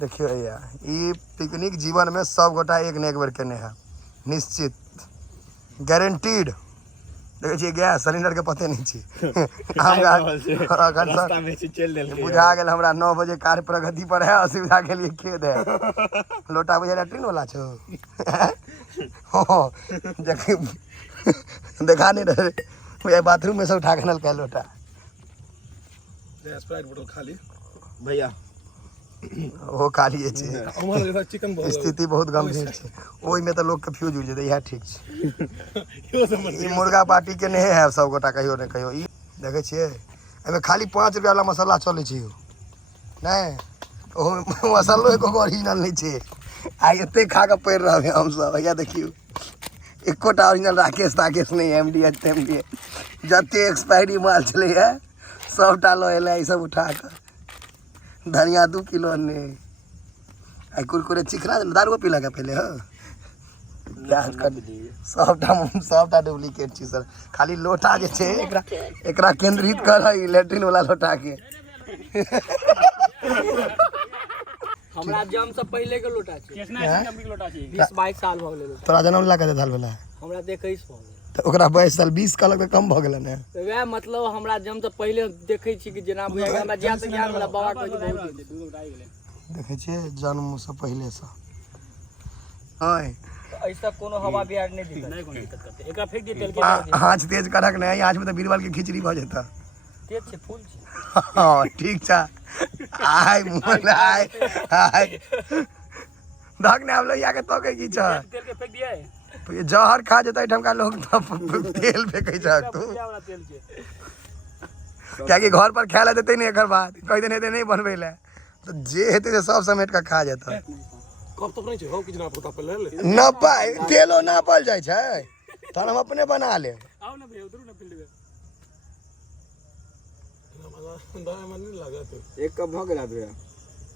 देखियो भैया ये पिकनिक जीवन में सब गोटा एक ने एक बेर केने है निश्चित गारंटीड। देखे छी गैस सिलेंडर के पते नहीं छी बुझा गेल हमरा 9 बजे कार्य प्रगति पर है असुविधा के लिए खेद है। लोटा बुझा लैट्रिन वाला छो देखा नहीं रहे बाथरूम में से उठा के नल का लोटा स्प्राइट बोतल खाली भैया वो खाली चिकन स्थिति बहुत गंभीर है ओई में तो लोग के फ्यूज उड़ जेतै इएह ठीक छै। मुर्गा पार्टी के नहीं है सब गोटा कहियो ने कहियो ई देखे छियै एमे खाली 5 रुपया वाला मसाला चले छै नहीं ओ मसालो एको ओरिजिनल नहीं छै आ एते खा के पड़ रहबे हम सब भैया देखियो एकोटा ओरिजिनल राकेश ताकेश नहीं एमडी एमडी जते एक्सपायरी माल चले है सबटा लो एले ई सब उठा के धनिया 2 किलो ने आई कुरकुरे चिकना दारू पी लगा पहले हो सबटा डुप्लीकेट छी सर खाली लोटा जे छै एकरा केंद्रित कर लैट्रिन वाला लोटा के हमरा जन्म से पहले के लोटा छै केतना कम के लोटा छै 20-22 साल भ गेलै तोरा जन्म ला कते साल भेला हमरा 21 भ गेलै त ओकरा 22 साल 20 कहलक त कम भ गेल ने वह मतलब हमरा जन्म से पहले देखै छी कि जेना बुझा हमरा ज्ञान ज्ञान वाला बाबा कहै छै बहुत देखे छियै जन्म से पहले से हां ऐसा कोनो हवा बिहार नहीं दिक्कत नहीं कोनो दिक्कत करते एकरा फेंक दिए तेल के आँच तेज करक नहीं आँच में तो बीरबल की खिचड़ी भ जेता तेज छै फूल छै हां ठीक छ आय मोल आय आय धक ने हम लोग या के तो के की छ तेल के फेंक दिए ये जहर खा जेता ठमका लोग तेल फेंकै छ तू क्या कि घर पर खाए ला देते नहीं एकर बाद कह देने नहीं बनबे ले तो जे हेते से सब समेट के खा जेता कब तक नहीं छै हो कितना पता पड़ले न पाए तेलो ना पल जाय छै तहन हम अपने बना ले आओ ना भैया उधर ना फील्ड में दाना मन नहीं लागत एक कप भ गेला भैया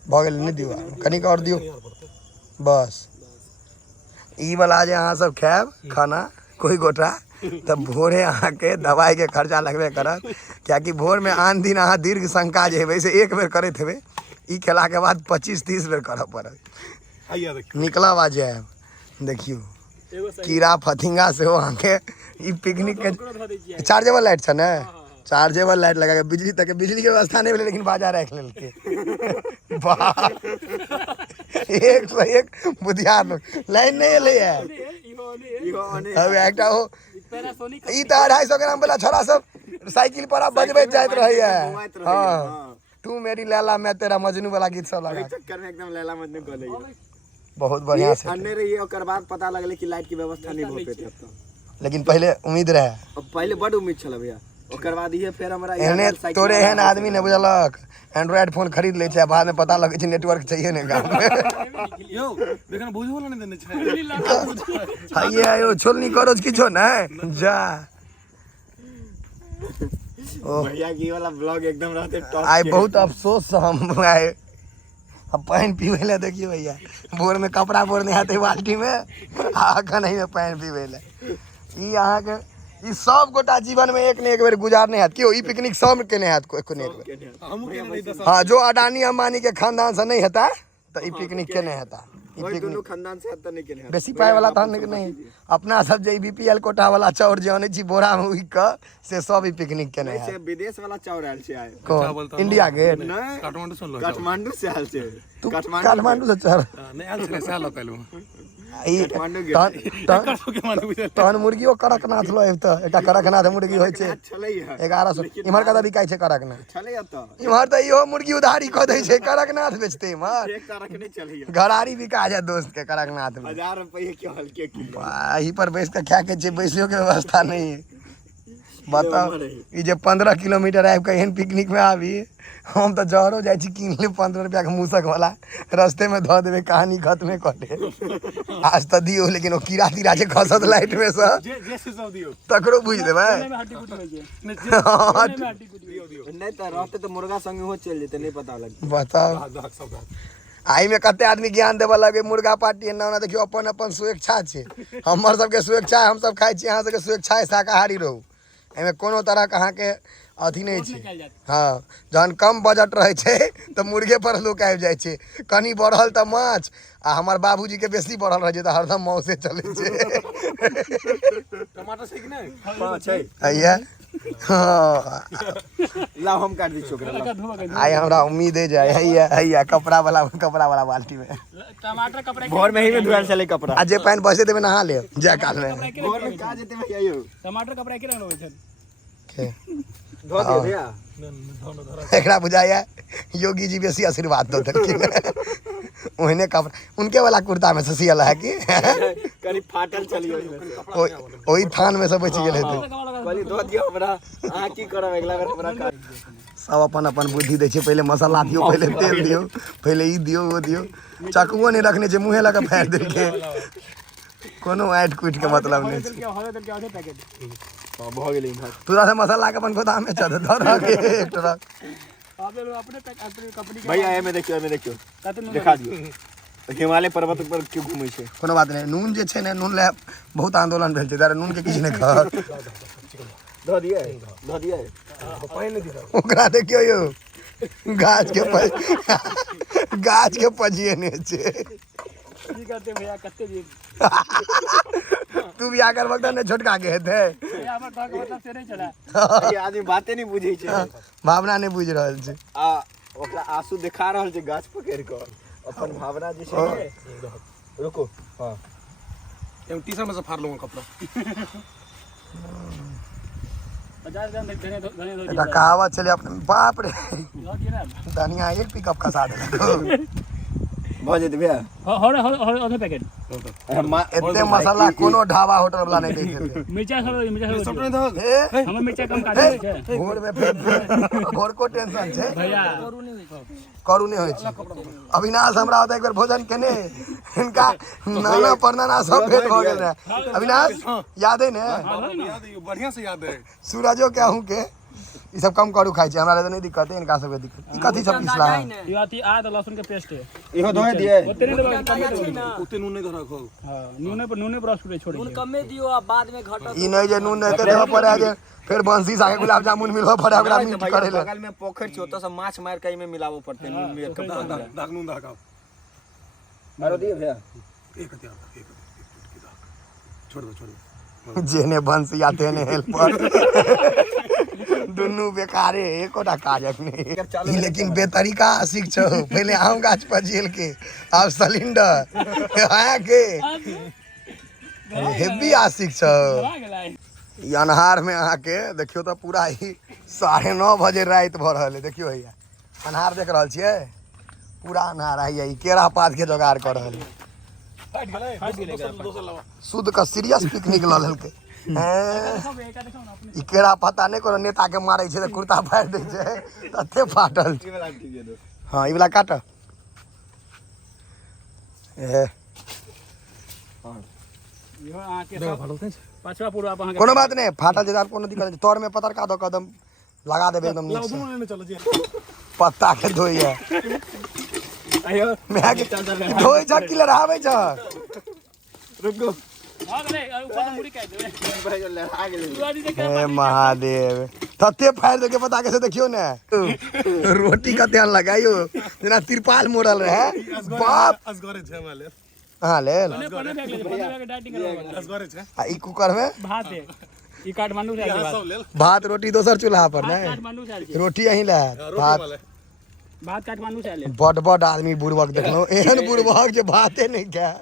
भ गेल नहीं दियो कनिक और दियो बस ई वाला जे अहाँ सब खाएब खाना कोई गोटा तब भोरे अहाँ के दवाई के खर्चा लगबे करत क्या कि भोर में आन दिन अहाँ दीर्घ शंका जे हेबे से एक बेर करैत हेबे ई खेला के बाद 25-30 बेर करऽ पड़त निकला बा जाएब देखियो कीड़ा फतिंगा से हो अहाँ के ई पिकनिक के चार्जेबल लाइट छ ने चार्जेबल लाइट लगा के बिजली तक बिजली के व्यवस्था नहीं भेले लेकिन बाजार राख लेल के वाह एक से एक बुधियार लोग लाइन नहीं ले है अब एकटा हो ई त 250 ग्राम वाला छोरा सब साइकिल पर बजबैत जाइत रहै है हां तू मेरी लैला मैं तेरा मजनू वाला गीत सब लगा चक्कर में एकदम लैला मजनू क ले बहुत बढ़िया से अन्ने रही ओकर बाद पता लगले कि लाइट की व्यवस्था नहीं भ पेते लेकिन पहले उम्मीद रहे पहले बड़ उम्मीद छल भैया ओकर बाद ये फिर हमरा एने तोरे एहन आदमी ने बुझलक एंड्रॉइड फोन खरीद ले छै बाद में पता लगे छै नेटवर्क चाहिए ने गांव में यो देखन बुझो ना देने छै हाय आयो छोलनी करो किछो नहीं जा भैया की वाला ब्लॉग एकदम रहते टॉप आई बहुत अफसोस से हम आए अब पानी पीवे ले देखियो भैया भोर में कपड़ा बोरने आते बाल्टी में आखा नहीं में पानी पीवे ले ई अहाँ के ई सब गोटा जीवन में एक ने एक बेर गुजारने हाथ क्यों ई पिकनिक सब के ने हाथ को ने एक बेर हां जो अडानी अंबानी के खानदान से नहीं होता तो ई पिकनिक के नहीं होता कोई दोनों खानदान से हत नहीं के नहीं बेसी पाए वाला था नहीं अपना सब जे बीपीएल कोटा वाला चाउर जाने छी बोरा में उई क से सब ई पिकनिक के नहीं है विदेश वाला चाउर आयल छै आए कौन इंडिया गेट नहीं काठमांडू सुन लो काठमांडू से आयल छै तू काठमांडू से चल नहीं आयल छै साल कहलू काठमांडू गेट तहन मुर्गियो कड़कनाथ लो त एकटा कड़कनाथ मुर्गी होय छै छलै 1100 इमहर कदा बिकाय छै कड़कनाथ छलै त इमहर त इहो मुर्गी उधारी क दै छै कड़कनाथ बेचते इमहर एक तरह के नहीं चलै घरारी बिका जाय दोस्त के कड़कनाथ में 1000 रुपए के हल्के किलो वही पर बैठ के खा के छै बैसियो के व्यवस्था नहीं है बताओ ई जे 15 किलोमीटर आबि के एहन पिकनिक में आबी हम तो जहरो जाय छी किन ले 15 रुपया के मूसक वाला रास्ते में ध देबे कहानी खत्म करे आज त दियो लेकिन ओ कीड़ा तीड़ा जे खसत लाइट में से जे सब दियो तकरो बुझ देबे नहीं त रहते तो मुर्गा संग हो चल जेते नहीं पता लग बताओ आई में कते आदमी ज्ञान देबे लगे मुर्गा पार्टी ना ना देखियो अपन अपन स्वेच्छा छै हमर सबके स्वेच्छा हम सब खाइ छी अहाँ सबके स्वेच्छा है शाकाहारी रहू एमे कोनो तरह के अहाँ के अथी नहीं छै। हाँ जहन कम बजट रहे छै तो मुर्गे पर लोग आबि जाइ छै, कनी बढ़ल तो माछ, आ हमार बाबूजी के बेसी बढ़ल रहे छै तो हरदम मौसे चले छै। टमाटर छै कि नहीं? हां छै अइया हाँ ला हम काट दी छोकरा आई हमरा उम्मीद है जाए अइया कपड़ा वाला बाल्टी में टमाटर कपड़ा घर में ही में धुआल चले कपड़ा आज जे पानी बसे देबे नहा ले जा काल में घर में का जेते भैया यो टमाटर कपड़ा के रंग होय छै? के धो दे भैया एकरा बुझाया योगी जी बेसी आशीर्वाद दो देलखिन ओहने कपड़ा उनके वाला कुर्ता में से सियल है कि कनी फाटल चलियो ओही थान में से बच गेल हेतै। कहली धो दियो हमरा अहाँ की करब अगला बेर हमरा का सब अपन अपन बुद्धि दै छै, पहले मसाला दियो, पहले तेल दियो, पहले ई दियो वो दियो, चकुओ नहीं रखने छै, मुँहे लगा फेर देलकै, कोनो ऐट कुट के मतलब नहीं छै। हां भ गेलै इधर पूरा से मसाला के अपन गोदाम में चढ़ धर के एक ट्रक अपने कंपनी भैया ए में देखियो दिखा दियो हिमालय पर्वत पर क्यों घूमै छै। कोनो बात नहीं, नून जे छै ने नून ले बहुत आंदोलन भेल छै, तारे नून के किछ नहीं कर धो दिए पानी दियो ओकरा देखियो यो गाछ के पजिए ने छै। की करते भैया कते दिन तू भी आकर वक्त ने छोटका के हेते भैया हमर घर के मतलब से नहीं चला। ये आदमी बाते नहीं बुझै छै, भावना नहीं बुझ रहल छै। आ ओकरा आंसू दिखा रहल छै गाछ पकड़ के अपन भावना जे छै ने रुको हां एम टी-शर्ट में से फाड़ लूंगा कपड़ा। 50 ग्राम धनिया धो एटा कहावत चले अपने बाप रे दिया ना। धनिया एक पिकअप खसा देलक भ जेते भैया हो पैकेट एते मसाला कोनो ढाबा होटल वाला नहीं देते मिर्चा सब नहीं धो ए हमर मिर्चा कम काट दे छै भोर में फिर भोर को टेंशन छै, भैया करू नहीं होय छै। अविनाश हमरा होता एक बार भोजन केने इनका नाना परनाना सब भेट भ गेल रहे। अविनाश याद है ने? याद है, बढ़िया से याद है। सूरजो क्या हूं के ई सब कम करू खाइ छै, हमरा ले नहीं दिक्कत है, इनका सब के दिक्कत। ई कथि सब पिसला है? ई आती आद लहसुन के पेस्ट है। इहो धो दिए ओते नहीं देबे कमे देबे। उते नून नहीं रखो। हां नूने पर रस छुड़े छोड़ नून कमे दियो आ बाद में घटत ई नहीं जे नून देते देबे पड़े जे फिर बंसी सागे गुलाब जामुन मिलबो पड़े ओकरा मीठ करे ले। बगल में पोखर छै ओतऽ से माछ मार के में मिलाबो पड़ते नून में दाग नून दाग मारो दिए भैया एक हथियार एक छोड़ दो जेने बंसी आते ने हेल्पर दुनू बेकारे एकोटा काजक नहीं। ई लेकिन बेतरीका आशिक छौ, पहले आम गाछ पर जेल के अब सिलेंडर आया के हेवी आशिक छौ। ई अन्हार में आके देखियो तो पूरा ही 9:30 बजे रात भ रहल है। देखियो भैया अन्हार देख रहल छियै, पूरा अन्हार है। ई केरा पात के जोगाड़ कर रहल है, शुद्ध का सीरियस पिकनिक ल लेलकै। ई केरा पता नहीं कोनो नेता के मारै छै त कुर्ता फाड़ दै छै तते फाटल छै। हां ई वाला काट ए यो आके पाछवा पूरा आप अहाँ कोनो बात नहीं, फाटल जेदार कोनो दिक्कत नहीं। तोर में पतरका दो कदम लगा देबे एकदम नीक से। लेने चलो जी पत्ता के धोइए आयो मैं के धोइ छ कि लड़ाबै छ। रुको हां रे ऊपर से मुड़ी काट देबे भाई जो लड़ा गेलै सुआदी देख हे महादेव तते फाड़ दे के पता कैसे देखियो ने रोटी कते अन लगाइयो जेना तिरपाल मोड़ल रहे बाप असगरे छे माले हां लेल पने देख ले पने के डाइटिंग करवा असगरे छे आ ई कुकर में भात है ई काठमांडू से आके सब बात ले भात रोटी दोसर चूल्हा पर नहीं, काठमांडू से आके रोटी यहीं ले भात भात काठमांडू से आले बड बड आदमी बुड़बक देखलो एहन बुड़बक जे भाते नहीं खाए।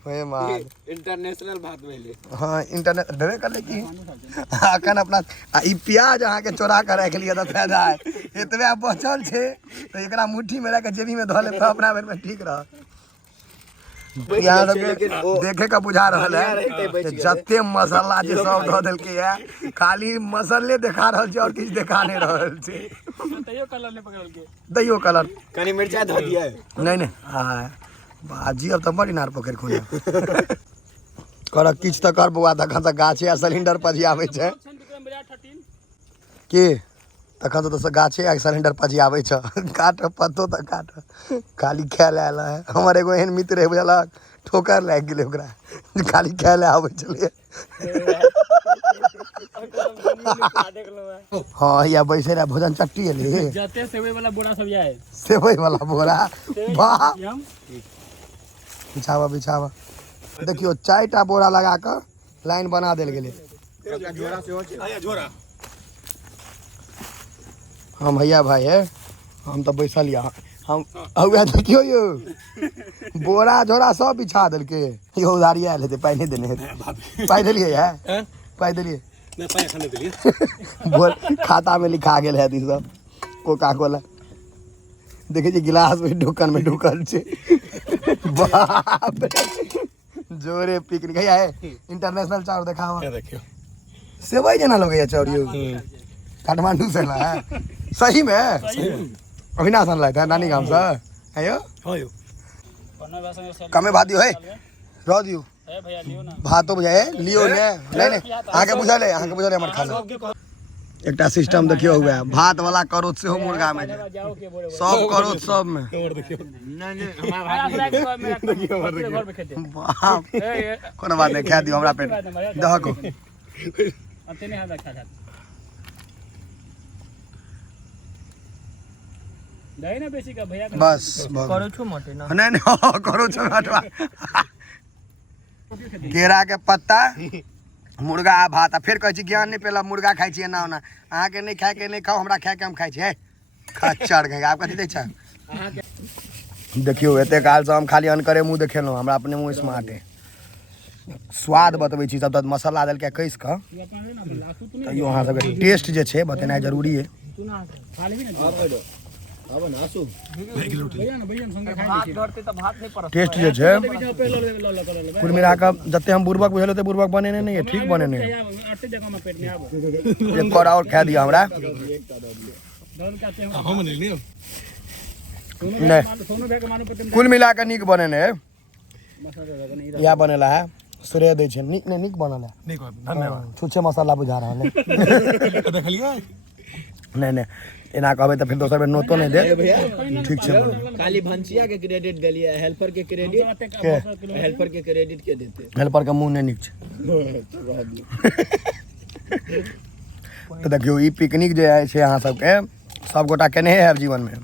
हे मार इंटरनेशनल बात भेलै हाँ इंटरनेट देवे कर ले की अखन अपना आ ई प्याज अहाँ के चोरा के रख लिया तो फायदा है। एतबे बचल छे तो एकरा मुट्ठी में रख के जेबी में धो ले तो अपना बेर में ठीक रह। यहाँ देखे का बुझा रहल है कि जते मसाला जे सब धो देल के है खाली मसाले दिखा रहल छे और किछ दिखा नहीं रहल छे। तैयो कलर ने पकड़ के दैयो कलर कनी मिर्चा धो दिए नहीं नहीं हाँ बाजी अब तो बड़ी नार पोखर खोले कर किछ तो कर बउआ तखन तो गाछे आ सिलेंडर पजियाबै छै की तखन तो गाछे आ सिलेंडर पजियाबै छ काट पत्तो तो काट खाली खाय ले आयल है। हमर एगो एहन मित्र है बुझलक ठोकर लाग गेलै ओकरा खाली खाय ले आबै छलै देख लो मैं। हाँ या बैसे रहा भोजन चट्टी एली जाते सेवे वाला बोरा सब जाए। सेवई वाला बोरा वाह हम बिछावा बिछावा देखियो 4टा बोरा लगा कर लाइन बना देल गेले झोरा से हो आया झोरा हम भैया भाई है हम तो बैसल या हम हुआ देखियो यो बोरा झोरा सब बिछा देल के यो उधारी आयल हेते पाई नहीं देने हेते पाई देलिए है पाई देलिए मैं पाया खाने के लिए बोल खाता में लिखा गेल है ई सब कोका कोला देखे जी गिलास में ढुकल छे बाप रे जोरे पिकनिक है इंटरनेशनल चाउर देखावा ये देखियो सेवई जना लगे चौरियो काठमांडू से ला है सही में अविनाश लाए था नानी गांव से आयो हां यो पन्ना भाषा में सब कमे भात दियो है रह दियो है भैया लियो ना। भातो बुझाए लियो ने नहीं आगे बुझा ले हमर खाना एकटा सिस्टम देखियो हुआ है भात वाला करोत से हो मुर्गा में जाओ के बोरे सब करोत सब में और देखियो हमारा मेरा घर में खेते बाप ए कोनो बात नहीं खा दियो हमरा पेट दहको अंते नहीं हाथ रखा था दही ना बेसी का भैया बस करू छु मटे ना नहीं नहीं करो छटवा केरा के पत्ता मुर्गा आ भात आ फिर कहै छी ज्ञान नहीं पेला मुर्गा खाइ छी एना ओना अहाँ के नहीं खाए के नहीं खाओ हमरा खाए के हम खाइ छी है खच्चर गए आप कथी दै छ देखियो एते काल से हम खाली अन करे मुंह देखेलहुँ हमरा अपने मुंह स्मार्ट है स्वाद बतबै छी सब त मसाला देल के कइस क तैयो अहाँ सबके टेस्ट जे छै बतेनाइ जरूरी है तू ना खा लेबी ना अब ना आसू भैया ना भैया संगे खाई भात धरते त भात नहीं परत टेस्ट जे छै ले कुल मिला के जते हम बुर्बक बुझल होते बुर्बक बने नहीं है ठीक बने नहीं अट्टे जगह में पेट में आब एक और खा दिया हमरा डर के आते हम हम नहीं लियो नहीं सोनू भैया के मानो पे कुल मिला के नीक बने ने मसाला लगा नहीं या बनेला है श्रेय दै छै नीक नीक बनल है नहीं को धन्यवाद छुच्छे मसाला बुझा रहल है देख लियो नहीं नहीं एना कहबै तऽ फिर दोसर बेर नोतो नहीं दे ठीक छै खाली भंसिया के क्रेडिट देलिए हेल्पर के क्रेडिट हेल्पर के क्रेडिट के देते हेल्पर के मुंह नहीं नीक छै तऽ देखियो ई पिकनिक जे छै अहाँ सबके सब गोटा केने है जीवन में